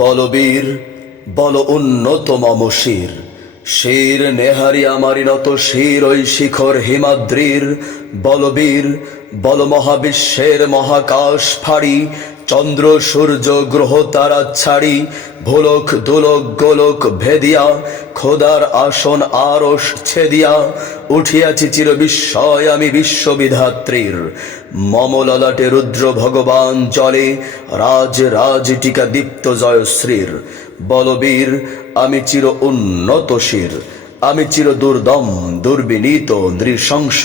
বলবীর বল উন্নত মম শির, শির নেহারি আমারি নত শির ওই শিখর হিমাদ্রির। বলবীর বল মহাবিশ্বের মহাকাশ ফাড়ি, চন্দ্র সূর্য গ্রহ তারা ছাড়ি, ভোলক দোলক গোলক ভেদিয়া, খোদার আসন আরশ ছেদিয়া, উঠিয়াছি চির বিস্ময় আমি বিশ্ববিধাত্রীর। মম ললাটে রুদ্র ভগবান জলে, রাজ রাজ টিকা দীপ্ত জয়শ্রীর। বলবীর আমি চির উন্নত শির, আমি চির দুর্দম দুর্বিনীত নৃশংস।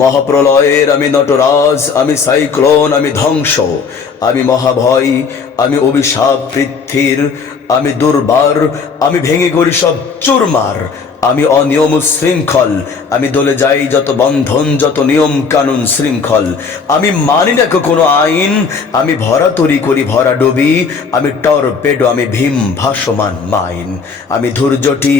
মহাপ্রলয়ের আমি নটরাজ, আমি সাইক্লোন, আমি ধ্বংস। আমি মহাভয়, আমি অভিশাপ পৃথ্বীর, আমি দুর্বার, আমি ভেঙে করি সব চুরমার। আমি অনিয়ম শৃঙ্খল, আমি দলে যাই যত বন্ধন যত নিয়ম কানুন শৃঙ্খল। আমি মানি না কোনো আইন, আমি ভরা তরি করি ভরা ডুবি। আমি টর্পেডো, আমি ভীম ভাসমান মাইন। আমি ধৈর্যটি,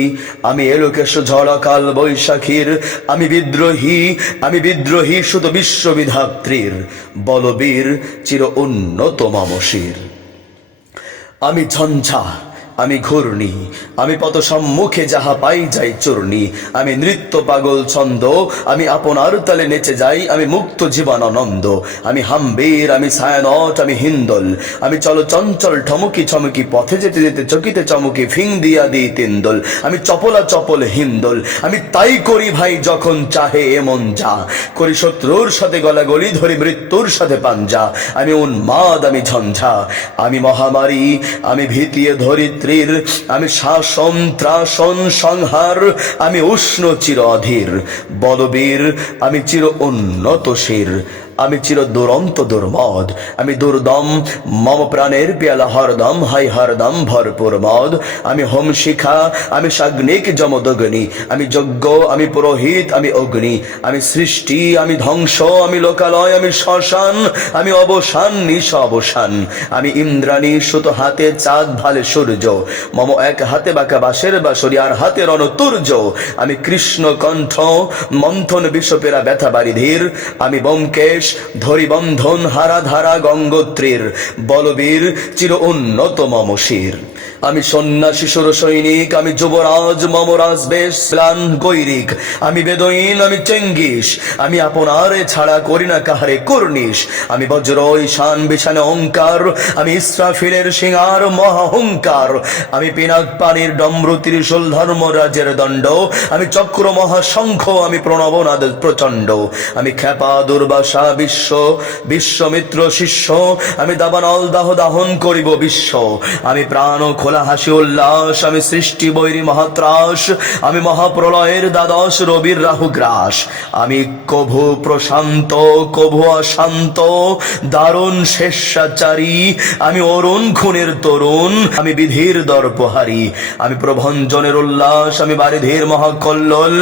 আমি এলোকেশ ঝড় কাল বৈশাখীর। আমি বিদ্রোহী শুধু বিশ্ববিধাত্রীর। বলবীর চির উন্নত মম শির। আমি ঝঞ্ঝা, আমি ঘূর্ণি, আমি পত সম্মুখে যাহা পাই যাই চূর্ণি। আমি নৃত্য পাগল ছন্দ, আমি আপনার তালে নেচে যাই, আমি মুক্ত জীবন আনন্দ। আমি হাম্বির, আমি ছায়ানট, আমি হিন্দল, আমি চল চঞ্চল ঠমকি ছমকি পথে যেতে যেতে চকিতে চমকি ফিং দিয়া দিই তিন্দল। আমি চপলা চপল হিন্দল, আমি তাই করি ভাই যখন চাহে এমন যা করি। শত্রুর সাথে গলাগলি ধরি মৃত্যুর সাথে পাঞ্জা। আমি উন্মাদ, আমি ঝঞ্ঝা, আমি মহামারী, আমি ভীতিয়ে ধরিত্রীর। আমি শাসন ত্রাসন সংহার, আমি উষ্ণ চির অধীর। বলবীর আমি চির উন্নত শির, আমি চির দুরন্ত দুর্মদ। আমি দুর্দম, মম প্রাণের পেয়ালা হরদম, হাই হরদম ভরপুর মদ। আমি হোম শিখা, আমি সাগ্নিক যমদগ্নি। আমি যজ্ঞ, আমি পুরোহিত, আমি অগ্নি। আমি সৃষ্টি, আমি ধ্বংস, আমি লোকালয়, আমি শ্মশান। আমি অবসান নিশ অবসান। আমি ইন্দ্রাণী, সুতো হাতে চাঁদ ভালে সূর্য। মম এক হাতে বাঁকা বাঁশের বাঁশরি, আর হাতে রণতুর্য। আমি কৃষ্ণ কণ্ঠ, মন্থন বিশ্বপেরা ব্যথা বারিধির। আমি ব্যোমকেশ, ধরি বন্ধন হারা ধারা গঙ্গোত্রীর। বলবীর চির উন্নত মম শির। আমি সন্ন্যাসী সুর সৈনিক, আমি যুবরাজ, মম রাজবেশ প্লান গৈরিক। আমি বেদইন, আমি চেঙ্গিস, আমি আপনারে ছাড়া করি না কাহারে কুর্নিশ। আমি বজ্র ঈশান বিশানে ওঙ্কার, আমি ইসরাফিলের সিংহার মহাহংকার। আমি পিনাক পানির ডম্রু ত্রিশূল ধর্মরাজের দণ্ড। আমি চক্র মহাশঙ্খ, আমি প্রণবনাদ প্রচণ্ড। আমি খ্যাপা দুর্বাসা বিশ্বমিত্র শিষ্য। আমি দাবানল দাহ দাহন করিব বিশ্ব। আমি প্রাণ খোলা হাসি উল্লাস, আমি সৃষ্টি বৈরী মহাত্রাস। আমি মহাপ্রলয়ের দ্বাদশ রবির রাহু গ্রাস। আমি কভু প্রশান্ত কভু অশান্ত, দারুণ শেষাচারী। আমি অরুণ খুনের তরুণ, আমি বিধির দর্পহারী। আমি প্রভঞ্জনের উল্লাস, আমি বারিধির মহাকল্লোল।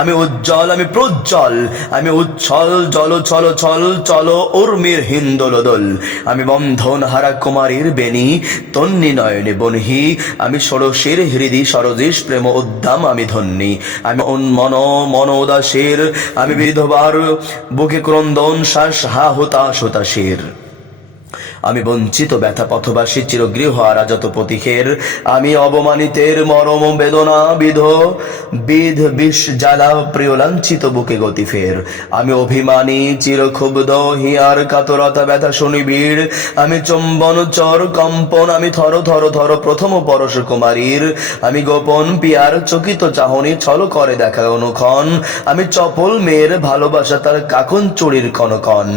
আমি উজ্জ্বল, আমি প্রজ্জ্বল, আমি উচ্ছল জল ছল ছল চল উর্মির হিন্দোলদোল। আমি বন্ধন হারা কুমারীর বেণী, তন্নি নয়নে বনহি। আমি ষোড়শীর হৃদি সরজিস প্রেম উদ্দাম, আমি ধন্যী। আমি মন উদাসীর, আমি বিধবার বুকে ক্রন্দন শ্বাস হা হুতাশ হুতাশীর। আমি বঞ্চিত ব্যথা পথবাসী চিরগৃহ আরাজত পথিকের। আমি অবমানিতের মরম বেদনা বিধ বিষ জ্বালা প্রিয় লাঞ্ছিত বুকে গতি ফের। আমি অভিমানী চিরক্ষুব্ধ হিয়ার কাতরতা ব্যথা শুনিবিড়। আমি চম্বন চর কম্পন, আমি থর থর থর প্রথম পরশ কুমারীর। আমি গোপন পিয়ার চকিত চাহনি ছল করে দেখা অনুক্ষণ। আমি চপল মেয়ের ভালোবাসা তার কাকন চুরির কনকন।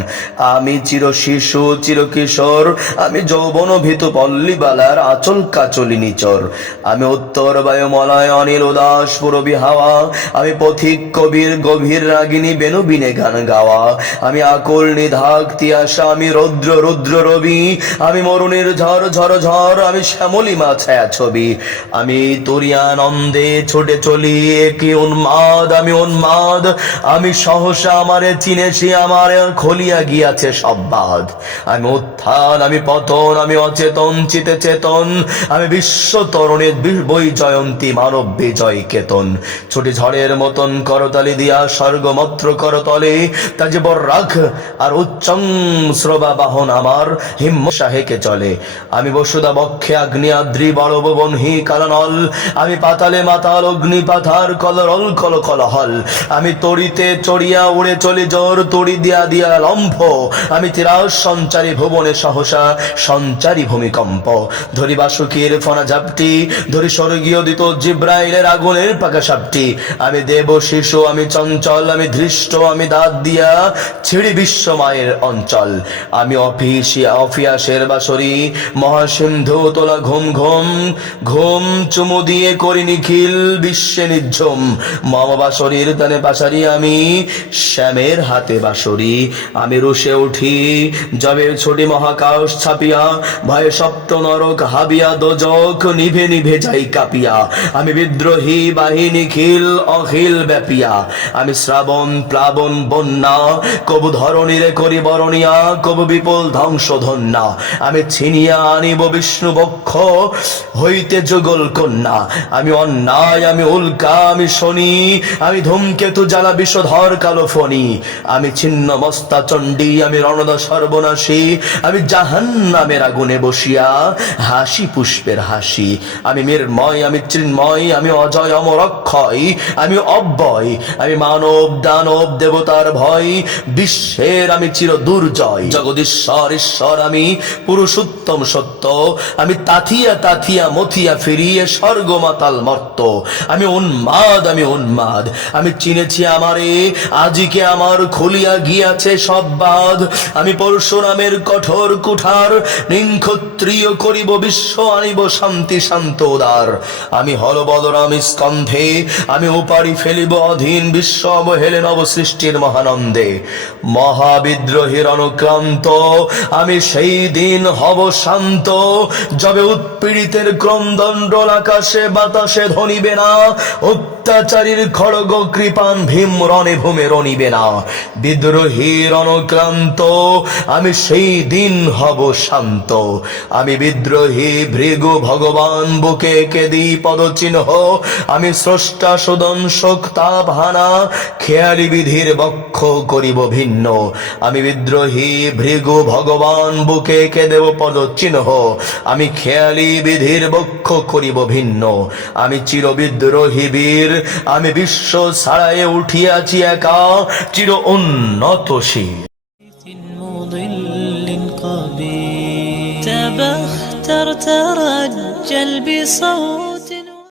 আমি চির শিশু চির কিশোর, আমি যৌবন ভীত পল্লীবালার আচল কাচলি নিচর। আমি উত্তর বায়ুমলয় অনিল উদাস পুরবী হাওয়া। আমি পথিক কবির গভীর রাগিনী বেনুবিনে গান গাওয়া। আমি আকুল নিধাক তিয়াসা, আমি রৌদ্র রুদ্র রবি। আমি মরুণের ঝড় ঝড় ঝড়, আমি শ্যামলিমা ছায়া ছবি। আমি তুরিয়ানন্দে ছুটে চলি কি উন্মাদ, আমি উন্মাদ। আমি সহসা আমারে চিনেছি, আমার খলিয়া গিয়াছে সব বাদ। আমি উত্থান, আমি পতন, আমি অচেতন চিতে চেতন, আমি বিশ্ব তরুণের বই জয়ন্তী মানব বিজয় কেতন। ছুটি ঝড়ের মতন করতালি দিয়া স্বর্গমত্র করতলে, তাজে বর্রাক আর উচ্চং শ্রবা বাহন আমার হিম্ম সাহেকে চলে। আমি বসুদা বক্ষে আগ্নি আদ্রি বড় বনহি কালনল, আমি পাতালে মাতাল অগ্নি পাথার কলরল কল কলহল, আমি তড়িতে চড়িয়া উড়ে চলি জোর তড়ি দিয়া দিয়া লম্ফ, আমি তিরাস সঞ্চারী ভুবনে সহসা সঞ্চারী ভূমিকম্প। ধরি বাসুকীর ফনা ঝাপটি, ধরি স্বর্গীয় দিত জিব্রাইলের আগুনের পাকা সাপটি, আমি দেব শিশু, আমি চঞ্চল, আমি ধৃষ্ট, আমি দাঁত দিয়া ছিড়ি বিশ্ব মায়ের অঞ্চল। আমি অফিয়াসের বাসরি মহাসিন্ধু তোলা ঘুম ঘুম, ঘুম চুমু দিয়ে করি নিখিল বিশ্বে নিঝুম। মম বাসরির তানে পাশারি আমি শ্যামের হাতে বাসরি, আমি রুষে উঠি যবে ছুটি মহাকাশ ছাপিয়া, ভয়ে সপ্ত নরক হাবিয়া দোজক নিভে নিভে যাই কাঁপিয়া। আমি বিদ্রোহী বাহিনী খিল অখিল ব্যাপিয়া, আমি শ্রাবণ প্লাবন বন্যা, কবু ধরণীরে করি বরণিয়া, কবু বিপুল ধ্বংস ধন্যা। আমি ছিনিয়া আনিব বিষ্ণু বক্ষ হইতে যুগল কন্যা, আমি অন্যায়, আমি উল্কা, আমি শনি, আমি ধূমকেতু জ্বালা বিষধর কালো ফণি। আমি ছিন্ন মস্তা চণ্ডী, আমি রণদা সর্বনাশী, আমি জাহান্নামের আগুনে বসিয়া হাসি পুষ্পের হাসি। আমি মৃন্ময়, আমি চিন্ময়, আমি অজয় অমর অক্ষয়, আমি অব্যয়, আমি মানব দানব দেবতার ভয়, বিশ্বের আমি চির দুর্জয়। জগদীশ্বর ঈশ্বর আমি পুরুষোত্তম সত্য, আমি তাথিয়া তাথিয়া মথিয়া ফিরিয়ে স্বর্গ মাতাল মর্ত। আমি উন্মাদ, আমি উন্মাদ, আমি চিনেছি আমারে আজিকে আমার খুলিয়া গিয়াছে সব বাঁধ। আমি পরশুরামের কঠোর কুঠার নিক্ষত্রিয় করিব বিশ্ব, আনিব শান্তি শান্ত উদার। আমি হল বলরাম স্কন্ধে, আমি উপাড়ি ফেলিব অধীন বিশ্ব অবহেলে নব সৃষ্টির মহানন্দে। মহাবিদ্রোহীর অনুক্রান্ত আমি সেই দিন হব শান্ত, যবে উৎপীড়িতের ক্রন্দণ্ডল আকাশে বাতাসে ধ্বনিবে না, অত্যাচারীর খড়গ কৃপান ভীম রণে ভূমে রণিবে না। বিদ্রোহীর অনুক্রান্ত আমি সেই দিন হব শান্ত, আমি বিদ্রোহী ভৃগু ভগবান বুকে কেদি পদচিহ্ন, আমি স্রষ্টা সুদংশক তাপ হানা খেয়ালি বিধির বক্ষ করিব ভিন্ন। আমি বিদ্রোহী ভৃগু ভগবান বুকে কে দেব পদচিহ্ন, আমি খেয়ালি বিধির বক্ষ করিব ভিন্ন। আমি চির বিদ্রোহী বীর, আমি বিশ্ব ছাড়ায়ে উঠিয়াছি একা চির উন্নতশীল। تبختر ترجل بصوت